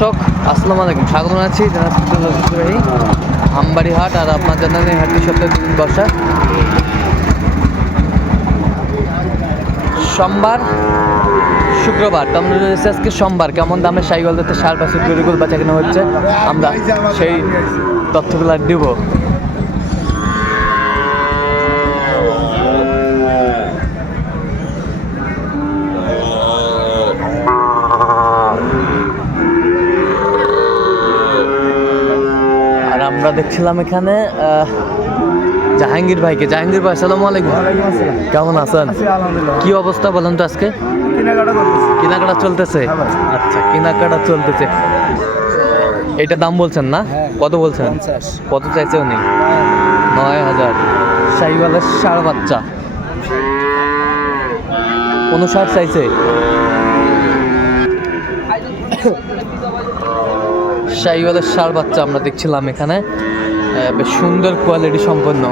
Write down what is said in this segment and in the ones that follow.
দর্শক আসসালামু আলাইকুম, স্বাগত জানাচ্ছি আমবাড়ি হাট। আর আপনার জানেন এই হাটটি সপ্তাহে দুদিন বসা, সোমবার শুক্রবার। তো আমরা রয়েছে আজকে সোমবার। কেমন দামে সাইকেল দিতে সার পাশে গরুগুলো বাচ্চা কেনা হচ্ছে, আমরা সেই তথ্যগুলো দিব। আমরা দেখছিলাম এখানে জাহাঙ্গীর ভাইকে। জাহাঙ্গীর ভাই আসসালামু আলাইকুম, কেমন আছেন? কি অবস্থা বলেন তো? আজকে কেনাকাটা চলতেছে? আচ্ছা, কেনাকাটা চলতেছে। এটা দাম বলছেন না? কত বলছেন? কত চাইছে উনি? ৯,০০০। শাহিওয়ালের ষাঁড় বাচ্চা ৫৯ চাইছে। শাহিওয়ালের ষাঁড় বাচ্চা আমরা দেখছিলাম এখানে, বেশ সুন্দর কোয়ালিটি সম্পন্ন।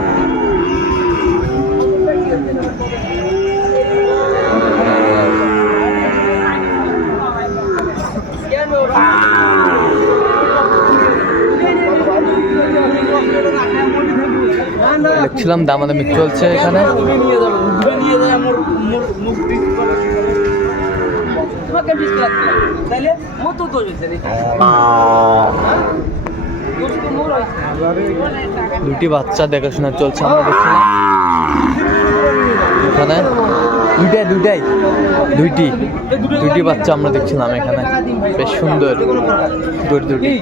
দেখছিলাম দামাদামি চলছে এখানে। দুটি বাচ্চা দেখাশোনা চলছে আমরা দেখছিলাম এখানে। দুইটি বাচ্চা আমরা দেখছিলাম এখানে, বেশ সুন্দর দুটি।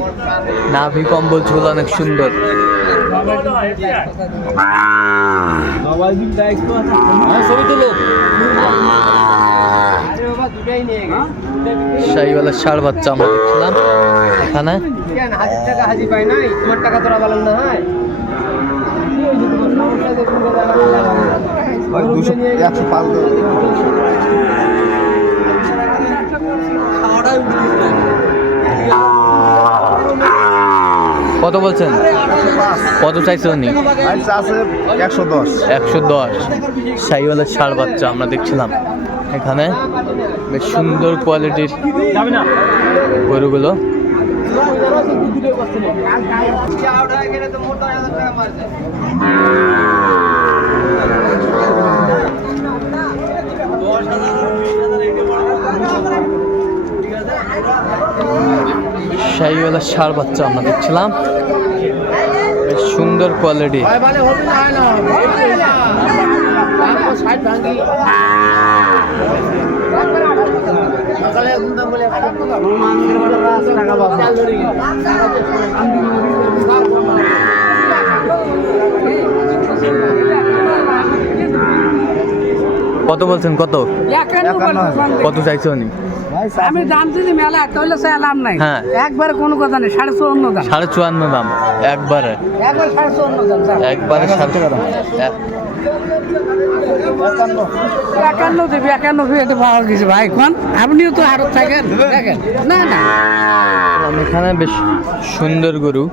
নাভি কম্বল ঝোল অনেক সুন্দর। শাহিওয়ালের ষাঁড় বাচ্চা আমরা দেখছিলাম এখানে। কত বলছেন? কত চাইছে উনি? ১১০। শাহিওয়ালের ষাঁড় বাচ্চা আমরা দেখছিলাম এখানে, বেশ সুন্দর কোয়ালিটির গরুগুলো। শাহিওয়ালের ষাঁড় বাচ্চা আমরা দেখছিলাম, বেশ সুন্দর কোয়ালিটি। কত বলছেন? কত চাইছে উনি? আমি দাম যদি মেলা তাহলে চাইলাম নাই। হ্যাঁ, একবারে কোনো কথা নেই। 54.5 দাম। 54.5 দাম একবারে? 54.5 দাম একবারে 51 দেবে। 91 এটা পাওয়া গেছে ভাই। কোন আপনিও তো আরো থাকেন, দেখেন না না। এখানে বেশ সুন্দর গরু।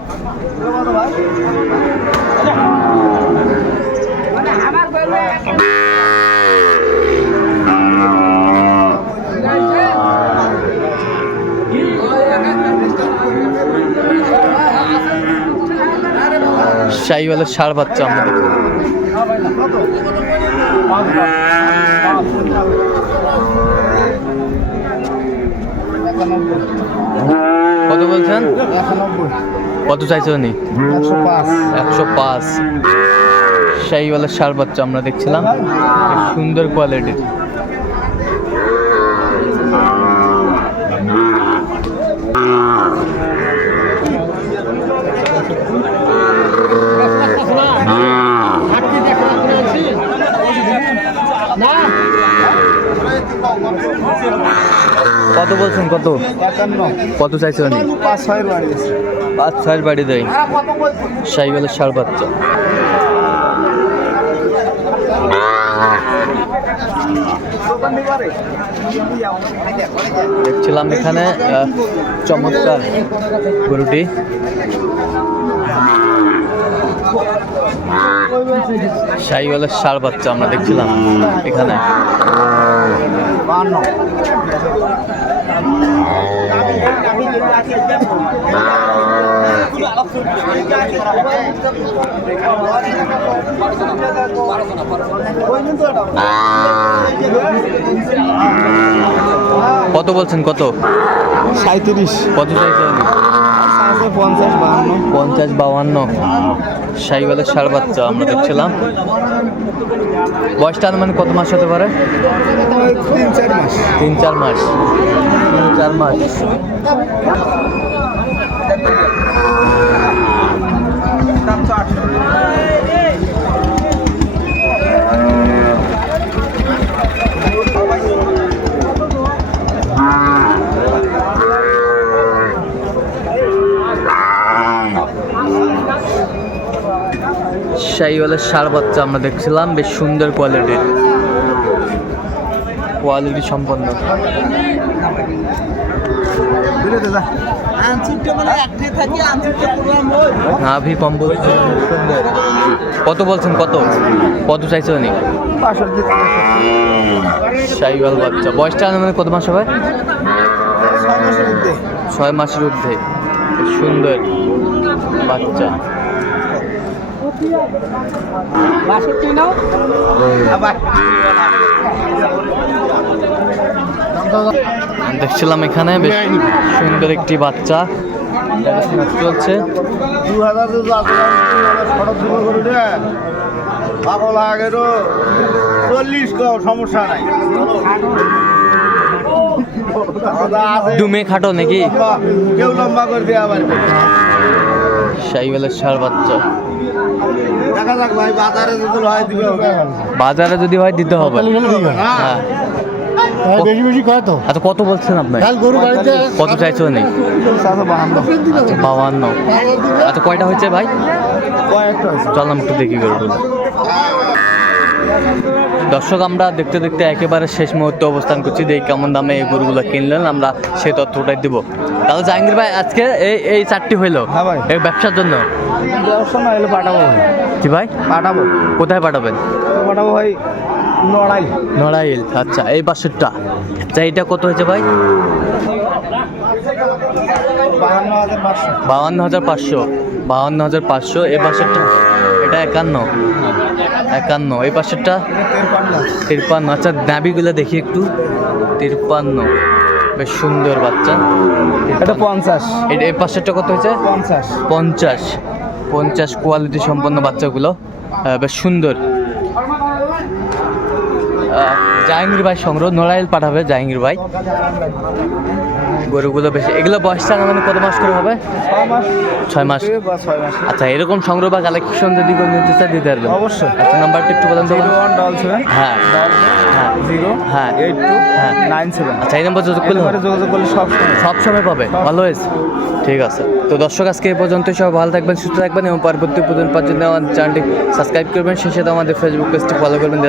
শাহিওয়ালের ষাঁড় বাচ্চা আমরা দেখি। কত বলছেন? কত চাইছে উনি? ১০৫। শাহিওয়ালের ষাঁড় বাচ্চা আমরা দেখছিলাম, সুন্দর কোয়ালিটির। কত বলছেন? কত চাইছে উনি? ৫-৬ বাড়ি দেয়। শাহিওয়ালের ষাঁড় বাচ্চা। দেখছিলাম এখানে চমৎকার গরুটি। শাহিওয়ালের ষাঁড় বাচ্চা আমরা দেখছিলাম এখানে। কত বলছেন? কত? 37। কত চাইছেন? 50-52 শাহিওয়ালের ষাঁড় বাচ্চা আমরা দেখছিলাম। বয়সটা মানে কত মাস হতে পারে? 3-4 মাস। 3-4 মাস। শাহিওয়ালের ষাঁড় বাচ্চা আমরা দেখছিলাম, বেশ সুন্দর কোয়ালিটি সম্পন্ন। নাভি কম্বল সুন্দর। কত বলছেন? কত চাইছে উনি? শাহিওয়াল বাচ্চা। বয়সটা মানে কত মাস হবে? 6 মাসের ঊর্ধ্বে। সুন্দর বাচ্চা। দেখছিলাম এখানে বেশ সুন্দর একটি বাচ্চা চলছে। সমস্যা নাই। দুমে খাটো নাকি? কেউ লম্বা করে দেওয়া পারবে। শাহিওয়ালের ষাঁড় বাচ্চা। দেখা যাক ভাই, বাজারে যদি হয় দিবে। বাজারে যদি হয় দিতে হবে। হ্যাঁ, বেশি কয় তো। আচ্ছা, কত বলছেন আপনি? গরু বাড়িতে কত চাইছো নেই? 52। আচ্ছা, কয়টা হয়েছে ভাই? চললাম একটু দেখি গরুগুলো। দর্শক, আমরা দেখতে দেখতে একেবারে শেষ মুহূর্তে অবস্থান করছি। দেখি কেমন দামে এই গরুগুলো কিনলেন, আমরা সেই তথ্যটাই দিব। তাহলে জাহাঙ্গীর ভাই, আজকে এই 4টি হইলো এই ব্যবসার জন্য? ব্যবসা না হলে পাঠাবো। কি ভাই? পাঠাবো। কোথায় পাঠাবেন? পাঠাবো ভাই নড়াইল। আচ্ছা, এই পাশেরটা। আচ্ছা, এইটা কত হয়েছে ভাই? 52,500। 52,500। এই পাশেরটা? এটা 51। এই পাশেরটা 53। আচ্ছা, নাভিগুলো দেখি একটু। 53। বেশ সুন্দর বাচ্চা। এটা 50। এই পাশেরটা কত হয়েছে? 50 কোয়ালিটি সম্পন্ন বাচ্চাগুলো, বেশ সুন্দর। জাহাঙ্গীর ভাই সংগ্রহ, নড়াইল পাঠাবে জাহাঙ্গীর ভাই। গরুগুলো বেশি। এগুলো বয়সটা মানে কত মাস করে হবে? 6 মাস। আচ্ছা, এরকম সংগ্রহ বা কালেকশন যদি কোনো নিতে চায় দিতে পারবেন অবশ্যই। আচ্ছা, নাম্বারটা একটু বলেন তো। 0177 হ্যাঁ হ্যাঁ 082 হ্যাঁ 97। আচ্ছা, এই নাম্বার যোগাযোগ করলে সব সময় পাবে। অলওয়েজ। ঠিক আছে। তো দর্শক, আজকে এই পর্যন্ত। সবাই ভালো থাকবেন, সুস্থ থাকবেন এবং পরবর্তী প্রজন্মের জন্য আমাদের চ্যানেলটি সাবস্ক্রাইব করবেন। সেই সাথে আমাদের ফেসবুক পেজটি ফলো করবেন।